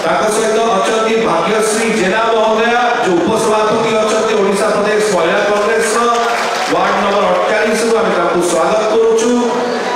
सहित अच्छा भाग्यश्री जेना महोदया जो उपसभापति अच्छा ओडिशा प्रदेश महिला कांग्रेस वार्ड नंबर 48 रु आम स्वागत करुचु।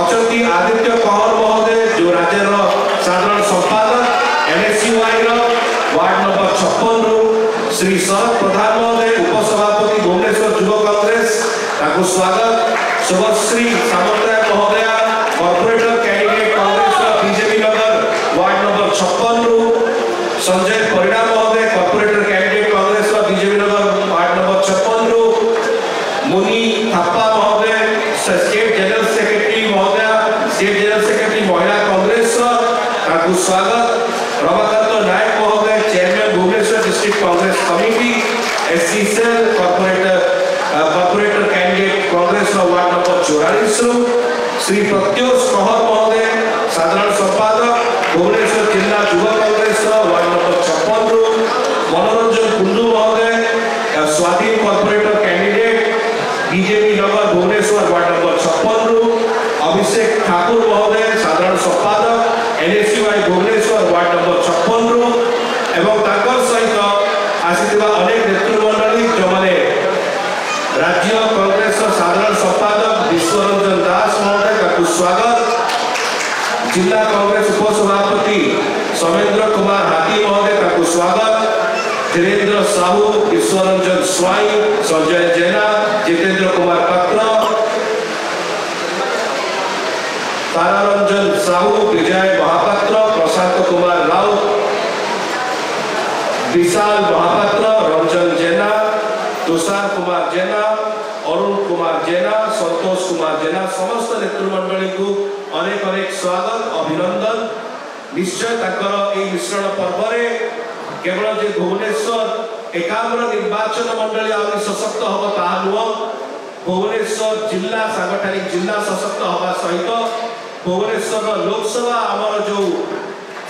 अच्छा आदित्य कौर महोदय जो राज्य साधारण संपादक एनएसयूआई वार्ड नंबर 56 रु श्री शरद प्रधान महोदय उपसभापति भुवनेश्वर युव कांग्रेस स्वागत। शुभश्री सामंतराय महोदया कॉर्पोरेटर कैंडिडेट कांग्रेस बीजेपी नगर वार्ड नंबर 56 रु संजय परिणा महोदय कॉर्पोरेटर कैंडिडेट कांग्रेस बीजेपी नगर वार्ड नंबर 56 रु मुनि थाप्पा महोदय स्टेट जनरल सेक्रेटरी महोदय स्टेट जनरल सेक्रेटरी महिला कांग्रेस स्वागत। रमाकांत नायक महोदय chairman Bhubaneswar district Congress committee SC cell corporator candidate Congress ward number 44 रु श्री प्रत्युष कहर महोदय साधारण संपादक भुवनेश्वर जिला युव कांग्रेस वार्ड नंबर 56 रु मनोरंजन कुंडू महोदय स्वाधीन कॉर्पोरेटर कैंडिडेट बीजेपी नगर भुवनेश्वर वार्ड नंबर 56 रु अभिषेक ठाकुर महोदय साधारण संपादक एनएसयूआई भुवनेश्वर वार्ड नंबर 56 रु एवं ताकर सहित आसीथिबा अनेक नेतृमंडली जो माने राज्य कांग्रेस साधारण संपादक विश्वरंजन दास महोदय का स्वागत। जिला कांग्रेस उपसभापति समेंद्र कुमार हाथी महोदय का स्वागत। धीरेन्द्र साहू विश्वरंजन स्वाई संजय जेना जितेंद्र कुमार पात्र तारारंजन साहू विजय महापात्र प्रशांत कुमार राउत विशाल महापात्र रंजन जेना तुषार कुमार जेना अरुण कुमार जेना संतोष कुमार जेना समस्त नेतृमंडली को अनेक अनेक स्वागत अभिनंदन। निश्चय ताकर ए मिश्रण पर्व रे केवल जे भुवनेश्वर एकाग्र निर्वाचन मंडली आउरी सशक्त हब ताहा नुह भुवनेश्वर जिला सांगठनिक जिला सशक्त हवा सहित भुवनेश्वर लोकसभा आमर जो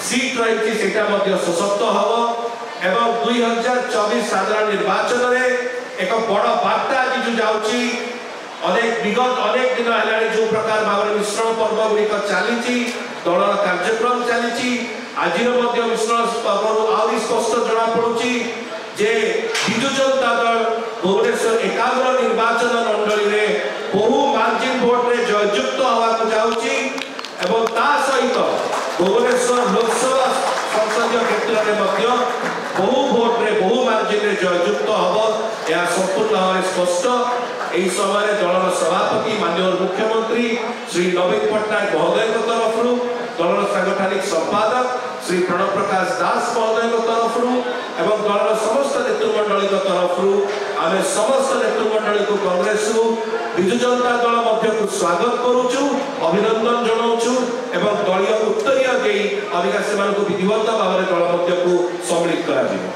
सीट रही सेटा मध्य सशक्त हब एवं 2024 साधारण निर्वाचन रे एक बड़ वार्ता आज जो जाउची अनेक विगत अनेक दिन हेलानी जो प्रकार भाव मिश्रण पर्व गुड़िक चली दलर कार्यक्रम चली आज मिश्रण पर्व आउरी स्पष्ट जना पड़ुची जे बिजु जनता दल भुवनेश्वर एकाग्र निर्वाचन मंडली रे बहु मार्जिन वोट रे जययुक्त हवा को जाउची एवं ता सहित भुवनेश्वर लोकसभा संसदीय क्षेत्र में मध्य बहु वोट रे बहु मार्जिन रे जययुक्त हब या संपूर्ण भाव स्पष्ट। एही समय दलर सभापति माननीय मुख्यमंत्री श्री नवीन पट्टनायक महोदय तरफ दलर सांगठनिक संपादक श्री प्रणव प्रकाश दास महोदय तरफ एवं दलर समस्त नेतृमंडली तरफ आमे समस्त नेतृमंडली को कांग्रेस बिजु जनता दल मध्य को स्वागत करूछु अभिनंदन जनाउछु एवं दलीय उत्तरीय देई अभिका सेमान को विधिवत भाव दल मध्य को सम्मिलित करा जिवो।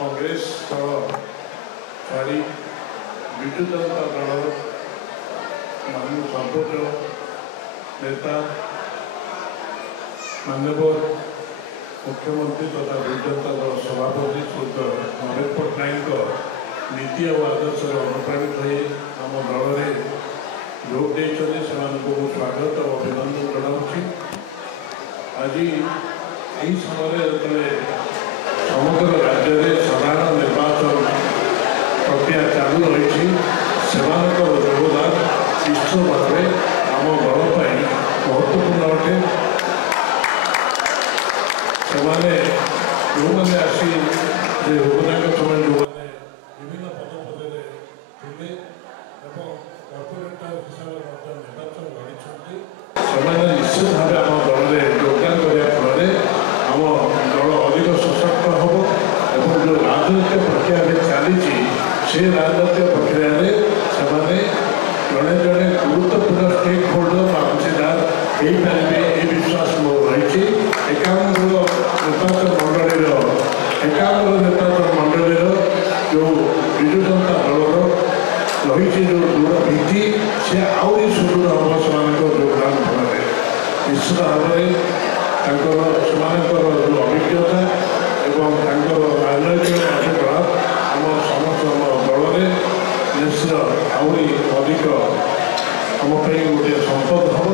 कांग्रेस दल छाड़ी विजु जनता दल माननीय सर्वोच्च नेता माननीय मुख्यमंत्री तथा विजु जनता दल सभापति स्वर्गीय नवीन पट्टनायक नीति और आदर्श अनुप्राणित हो आम दल में जोग देते स्वागत और अभिनंदन जनाऊँगी। आज यही समय समग्र राज्य में साधारण निर्वाचन प्रक्रिया चालू रही योगदान विश्व भाव आम दल महत्वपूर्ण अटे। जो मैंने आसी योगदान समय जो विभिन्न पदपद थे कॉर्पोरेटर हिसाब से निर्वाचन लड़ी से राजनीतिक प्रक्रिया से जड़े जड़े गुरुत्वपूर्ण स्टेक होल्डर अंशीदार हो पारे ये विश्वास मोर रही। 51 निर्वाचन मंडल निर्वाचन मंडल जो विजु जनता दल रही जो दूर भित्ति से आहरी सुदृढ़ हम से योगदान फल निश्चित भाव में जो अभिज्ञता एवं राजनैतिक कार्यकलाप आम समस्त दल में निश्चित आहरी अधिक आम गोटे संपद हम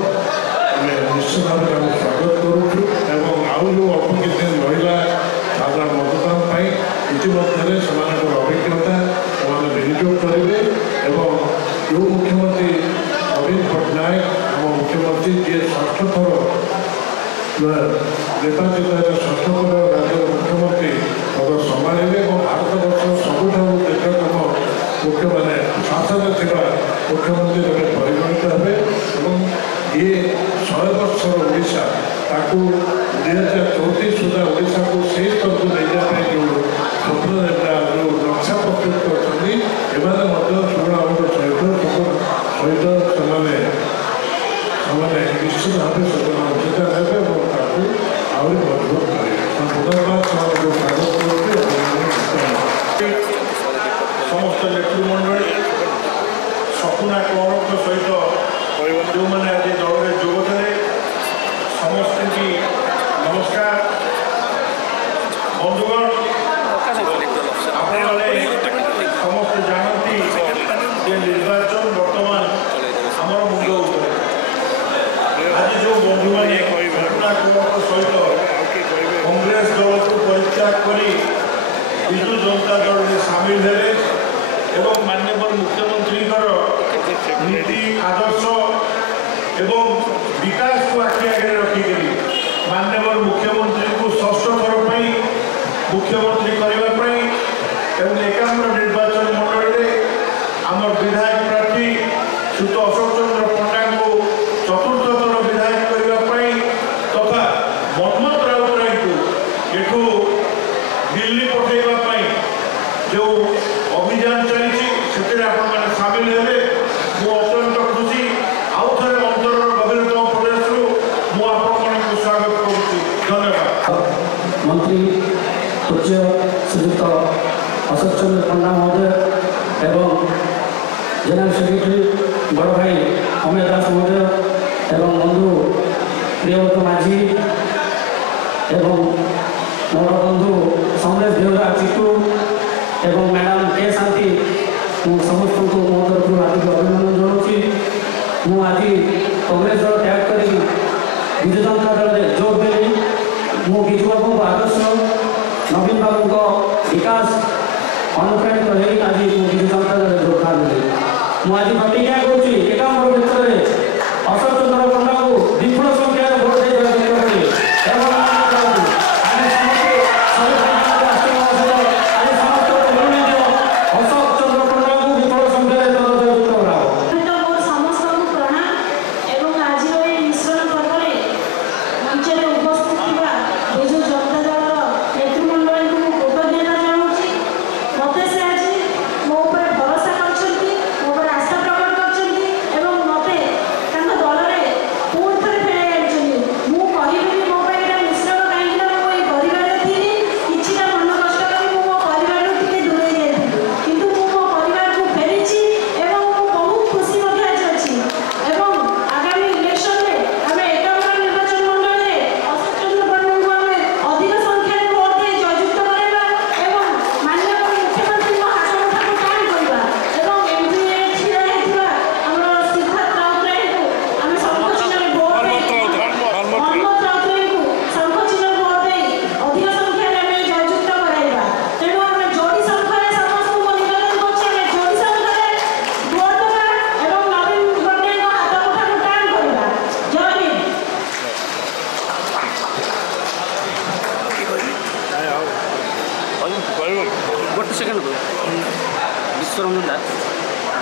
आम निश्चित भाव में स्वागत करुचु एवं आउ जो अल्प किसी रहा साधारण मतदान पर इतिमध्य से अभिज्ञता से विनियोग करेंगे एवं जो मुख्यमंत्री नवीन पट्टनायक आम मुख्यमंत्री जी षष्ठ थर निर्वाचित षष्ठ थर राज्य मुख्यमंत्री पद संभाले और भारत वर्ष सबुठ दीर्घतम मुख्य मैंने शासन थी मुख्यमंत्री भाव परिगणित हे ये 100 वर्षर ओडिशा ताकू 2034 सुधा ओडिशा को से स्तर को ले जाए जो स्वप्न नेता जो नक्शा प्रस्तुत करछनी एमाने मध्य सुगुणा सहित से निश्चित भाव सचेतन अंशीदार हे और ताकू आहरी मजबूत करेंगे पुनर्बार स्वागत समस्त नेतृमंडल सपना कौर सहित जो मैंने आज दल में जोग थे समस्त की नमस्कार बंधुगण समस्त जानती निर्वाचन बर्तमान आमर मुंड उपर आज जो बंधु मैंने सपना कौर सहित कांग्रेस दल को परित्याग कर विजु जनता दल में सामिल है एवं माननीय मुख्यमंत्री नीति आदर्श एवं विकास को आखि आगे रखिक माननीय मुख्यमंत्री को षष्ठ थर मुख्यमंत्री करने एवं 51 निर्वाचन मंडल में आम विधायक प्रार्थी श्रीयुत अशोक चंद्र पंडा को चतुर्थ थर विधायक करने तथा मनमोहन राउतराय को एठू दिल्ली पठेवा जो अभियान चली से सामिल हेले मु अत्यंत खुशी आउ थे अंतर गभीरतम प्रदेश मुझे स्वागत करुच्ची। धन्यवाद। मंत्री पूज्य श्रीयुक्त अशोक चंद्र पंडा महोदय एवं जनरल सेक्रेटरी बड़ भाई अमित दास महोदय एवं बंधु प्रियव्रत माझी एवं मोर बंधु समरेश देवरा चिट्टू एवं मैडम के शांति समस्त को मो तरफ हार्दिक अभिनंदन जनाऊँगी। मु आज कांग्रेस दल त्याग कर विजु जनता दल में जोग देली। मु विजु बाबू आदर्श नवीन बाबू विकास अनुप्राणित होगी आज विजु जनता दल में जोगदान देली। मुझे प्रतिज्ञा करुच्ची 51 क्षेत्र में अशोक चंद्र पंडा को विपुल संख्यार भोट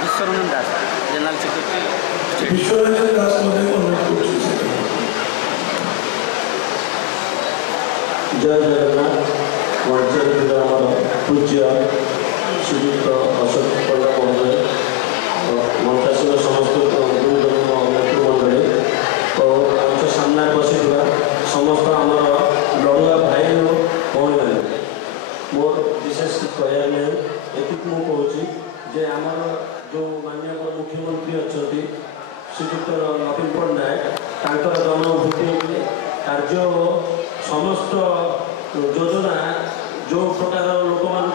विश्वरंजन दास जनरल सेक्रेटरी विश्वरंजन दास जय जगन्नाथ पूज्य श्रीयुक्त अशोक पण्डा महोदय, मंत्रासीन समस्त नेतृमंडली और आम सामने बसी समस्त आमर लड़ुआ भाई भौणी मैंने मोर विशेष कहर नहीं ये मुझे जे आमर जो माननीय मुख्यमंत्री अच्छा श्रीयुक्त नवीन पट्टनायक तांकर जन्मभूति कार्य समस्त योजना जो प्रकार लोक मन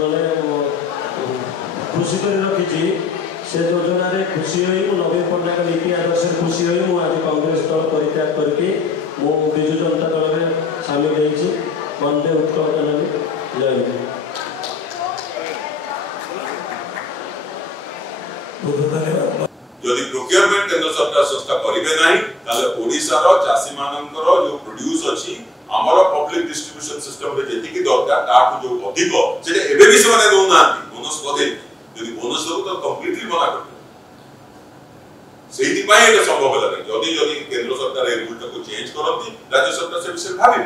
माने खुशी कर रखी से योजना रे खुशी हुई नवीन पट्टनायक नीति आदर्श खुशी हुई आज कांग्रेस दल परित्याग करके मु विजु जनता दल में सामिल होती वंदे उत्कल जननी जय हिंद। जदि प्रोक्योरमेंट केंद्र सरकार संस्था करिवे नाही ताले ओडिसा रो चासी मानकर जो प्रोड्यूस अछि हमर पब्लिक डिस्ट्रीब्यूशन सिस्टम रे जेति की दरकार ताकू जो अधिक सेटे एबे भी से माने दउ नांती बोनस पदे जदि बोनस दउ तो कंप्लीटली मना कर सेहि पाए एटा संभव होला जदि केंद्र सरकार ए रूल को चेंज करती राज्य सरकार से विषय भाबी